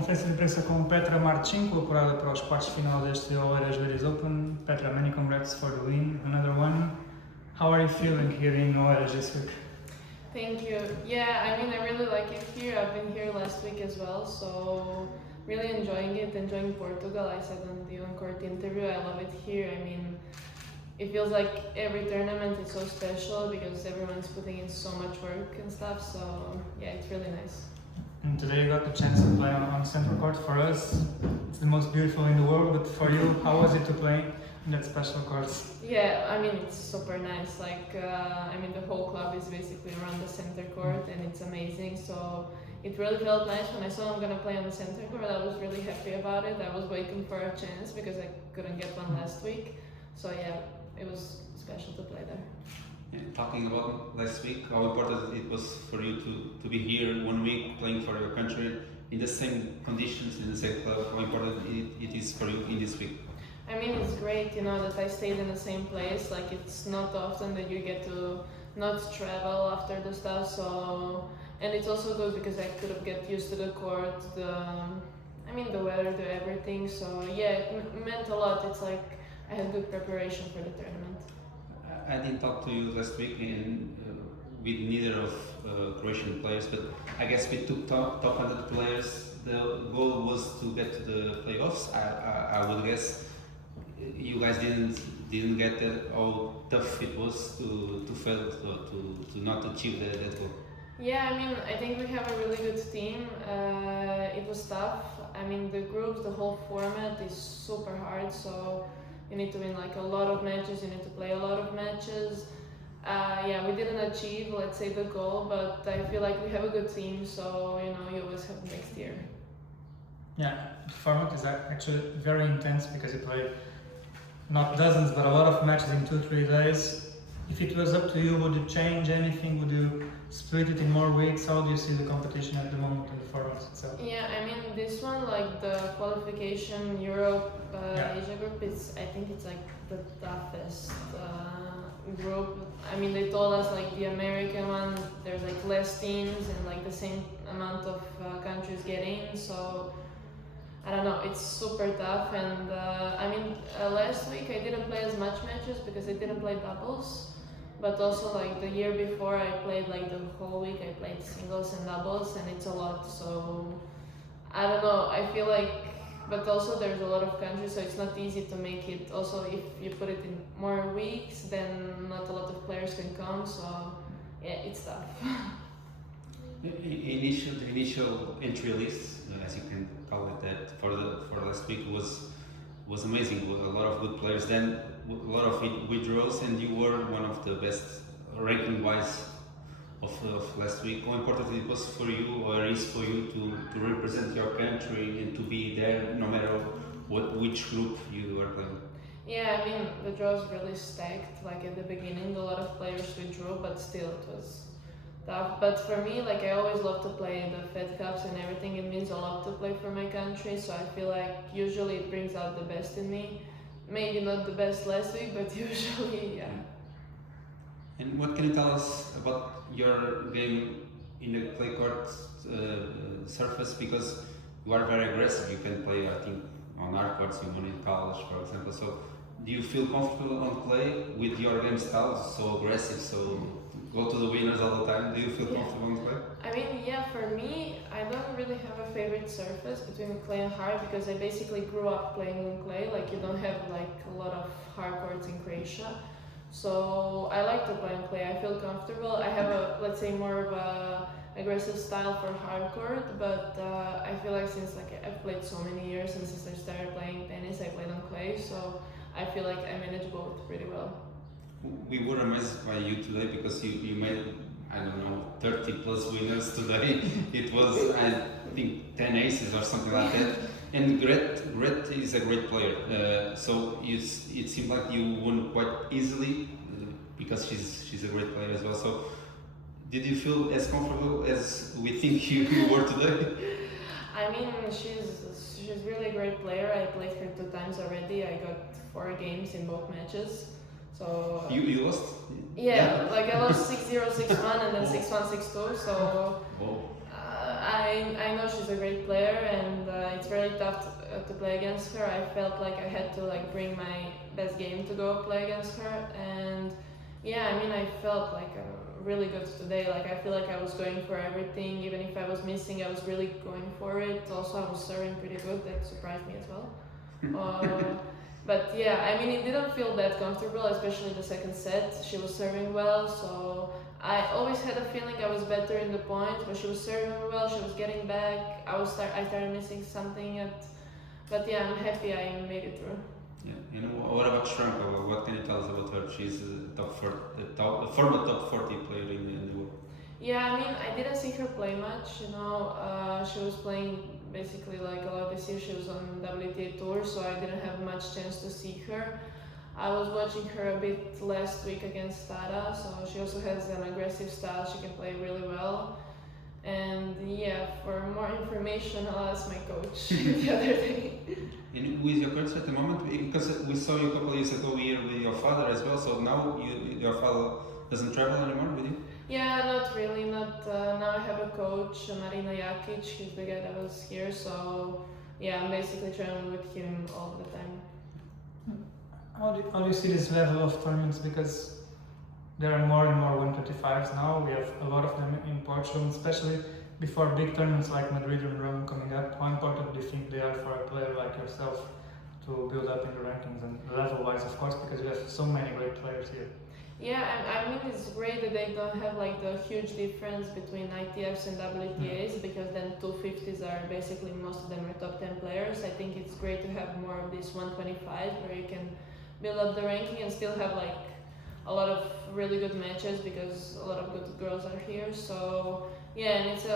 Conferência de Imprensa com Petra Marcinko, apurada para os quartos de final deste Oeiras Ladies Open. Petra, many congrats for the win, another one. How are you feeling here in Oeiras this week? Thank you. Yeah, I mean, I really like it here. I've been here last week as well, so really enjoying it, enjoying Portugal. I said on the on-court interview, I love it here. I mean, it feels like every tournament is so special because everyone's putting in so much work and stuff, so yeah, it's really nice. And today you got the chance to play on central court. For us, it's the most beautiful in the world, but for you, how was it to play in that special court? Yeah, I mean, it's super nice. Like, I mean, the whole club is basically around the center court and it's amazing. So it really felt nice when I saw I'm gonna play on the center court. I was really happy about it. I was waiting for a chance because I couldn't get one last week. So yeah, it was special to play there. And talking about last week, how important it was for you to be here 1 week playing for your country in the same conditions, in the same club, how important it is for you in this week? I mean, it's great, you know, that I stayed in the same place. Like, it's not often that you get to not travel after the stuff, so... And it's also good because I could have get used to the court, the weather, everything, so yeah, it meant a lot. It's like I had good preparation for the tournament. I didn't talk to you last week with neither of Croatian players, but I guess with two top 100 players, the goal was to get to the playoffs. I would guess you guys didn't get how tough it was to fail to not achieve that goal. Yeah, I mean, I think we have a really good team. It was tough. I mean, the groups, the whole format is super hard, so you need to win like a lot of matches, you need to play a lot of matches. Yeah, we didn't achieve, let's say, the goal, but I feel like we have a good team, so you know, you always have next year. Yeah, the format is actually very intense because you play not dozens, but a lot of matches in 2-3 days. If it was up to you, would you change anything? Would you split it in more weeks? How do you see the competition at the moment in the format itself? Yeah, I mean, this one, like the qualification Europe Asia group, I think it's like the toughest group. I mean, they told us like the American one, there's like less teams and like the same amount of countries get in, so I don't know, it's super tough. And I mean, last week I didn't play as much matches because I didn't play doubles. But also, like the year before, I played like the whole week. I played singles and doubles, and it's a lot. So I don't know. I feel like, but also there's a lot of countries, so it's not easy to make it. Also, if you put it in more weeks, then not a lot of players can come. So yeah, it's tough. The initial entry list, as you can call it that, for last week was amazing. With a lot of good players. Then a lot of withdrawals, and you were one of the best ranking-wise of last week. How important it was for you, or is for you, to represent your country and to be there, no matter which group you were playing? Yeah, I mean, the draw was really stacked. Like at the beginning, a lot of players withdrew, but still it was tough. But for me, like I always love to play the Fed Cups and everything. It means a lot to play for my country, so I feel like usually it brings out the best in me. Maybe not the best last week, but usually, yeah. And what can you tell us about your game in the clay court surface? Because you are very aggressive. You can play, I think, on hard courts. You won in college, for example. So, do you feel comfortable on clay with your game style? So aggressive, so go to the winners all the time. Do you feel comfortable on clay? I mean, yeah, for me, I don't really have a favorite surface between clay and hard because I basically grew up playing on clay. Like, you don't have like a lot of hard courts in Croatia. So I like to play on clay. I feel comfortable. I have a, let's say, more of a aggressive style for hard court, but I feel like since like I've played so many years and since I started playing tennis, I played on clay. So I feel like I manage both pretty well. We were amazed by you today because you made, I don't know, 30 plus winners today. It was, I think, 10 aces or something like that. And Gret is a great player. So it seemed like you won quite easily because she's a great player as well. So did you feel as comfortable as we think you were today? I mean, she's really a great player. I played her 2 times already. I got 4 games in both matches. So you lost? Yeah, like I lost 6-0, 6-1, and then 6-1, 6-2. So I know she's a great player, and it's really tough to play against her. I felt like I had to like bring my best game to go play against her, and yeah, I mean I felt like really good today. Like I feel like I was going for everything, even if I was missing, I was really going for it. Also, I was serving pretty good. That surprised me as well. But yeah, I mean, it didn't feel that comfortable, especially the second set. She was serving well, so I always had a feeling I was better in the points, but she was serving well. She was getting back. I started missing something, but yeah, I'm happy I made it through. Yeah, and what about Shrankova? What can you tell us about her? She's a former top 40 player in the world. Yeah, I mean, I didn't see her play much. She was playing basically like a lot this year. She was on WTA tour, so I didn't have much chance to see her. I was watching her a bit last week against Tara, so she also has an aggressive style. She can play really well. And yeah, for more information, I'll ask my coach the other day. And who is your coach at the moment? Because we saw you a couple of years ago here with your father as well, so now your father doesn't travel anymore with you? Yeah, not really. Now I have a coach, Marina Jakic. He's the guy that was here, so yeah, I'm basically traveling with him all the time. How do you see this level of tournaments? Because there are more and more 125s now. We have a lot of them in Portugal, especially before big tournaments like Madrid and Rome coming up. How important do you think they are for a player like yourself to build up in the rankings and level-wise, of course, because we have so many great players here? Yeah, I mean it's great that they don't have like the huge difference between ITFs and WTAs, because then 250s are basically, most of them are top 10 players. I think it's great to have more of this 125 where you can build up the ranking and still have like a lot of really good matches because a lot of good girls are here. So yeah, and it's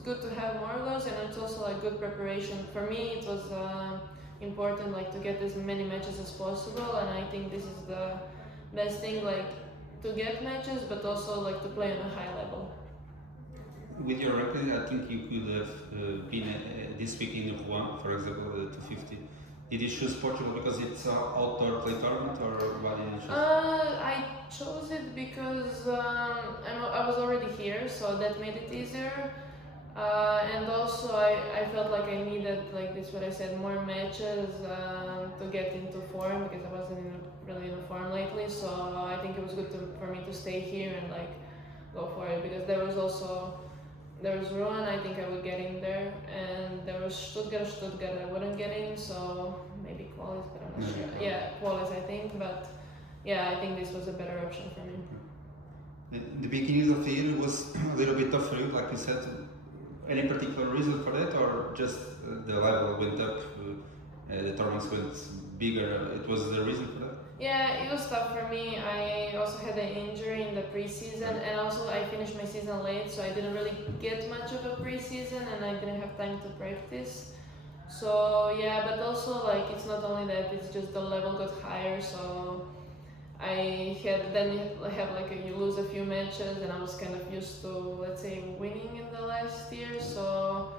good to have more of those, and it's also like good preparation. For me, it was important like to get as many matches as possible, and I think this is the best thing, like to get matches, but also like to play on a high level. With your record, I think you could have been this week in Rouen, for example, the 250. Did you choose Portugal because it's an outdoor play tournament, or why did you choose? I chose it because I was already here, so that made it easier. And also I felt like I needed, like this what I said, more matches to get into form, because I wasn't really in form lately. So I think it was good for me to stay here and like go for it, because there was Rouen, I think I would get in there, and there was Stuttgart I wouldn't get in, so maybe qualis, but I'm not sure. Yeah, qualis I think, but yeah, I think this was a better option for me. The beginning of the year was a little bit tough for you, like you said. Any particular reason for that, or just the level went up, the tournaments went bigger? It was the reason for that? Yeah, it was tough for me. I also had an injury in the preseason, and also I finished my season late, so I didn't really get much of a preseason, and I didn't have time to practice. So yeah, but also like it's not only that; it's just the level got higher. So you lose a few matches, and I was kind of used to, let's say, winning in the last year, so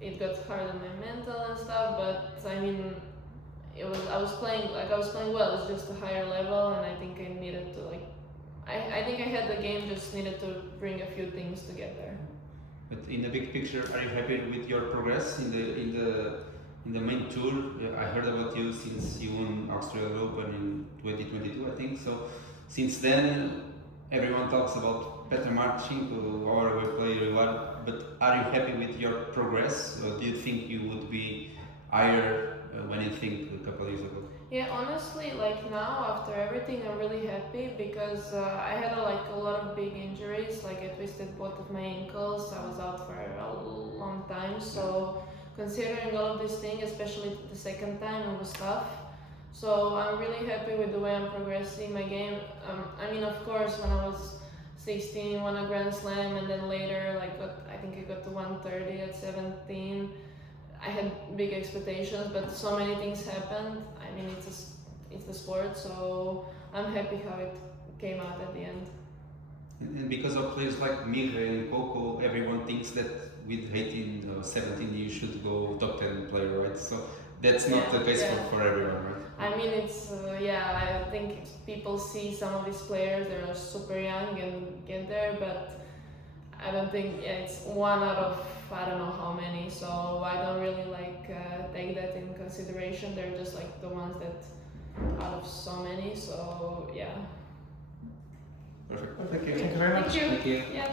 it got hard on my mental and stuff. But I mean, I was playing well. It's just a higher level, and I think I needed to I think I had the game, just needed to bring a few things to get there. But in the big picture, are you happy with your progress in the main tour? I heard about you since you won Australian Open in 2022, I think. So since then, everyone talks about Petra Marcinko, our player you are. But are you happy with your progress? Or do you think you would be higher when you think a couple of years ago? Yeah, honestly, like now after everything, I'm really happy because I had a lot of big injuries. Like I twisted both of my ankles. I was out for a long time. So considering all of these things, especially the second time, it was tough. So I'm really happy with the way I'm progressing my game. I mean, of course, when I was 16, won a Grand Slam, and then later, I think I got to 130 at 17. I had big expectations, but so many things happened. I mean, it's the sport, so I'm happy how it came out at the end. And because of players like Mire and Coco, everyone thinks that with 18 or 17 you should go top 10 player, right? So that's not the case for everyone, right? I mean, I think people see some of these players, they're super young and get there, but I don't think it's one out of I don't know how many, so I consideration. They're just like the ones that out of so many. So yeah. Perfect. Thank you very much. Thank you. Thank you. Yeah.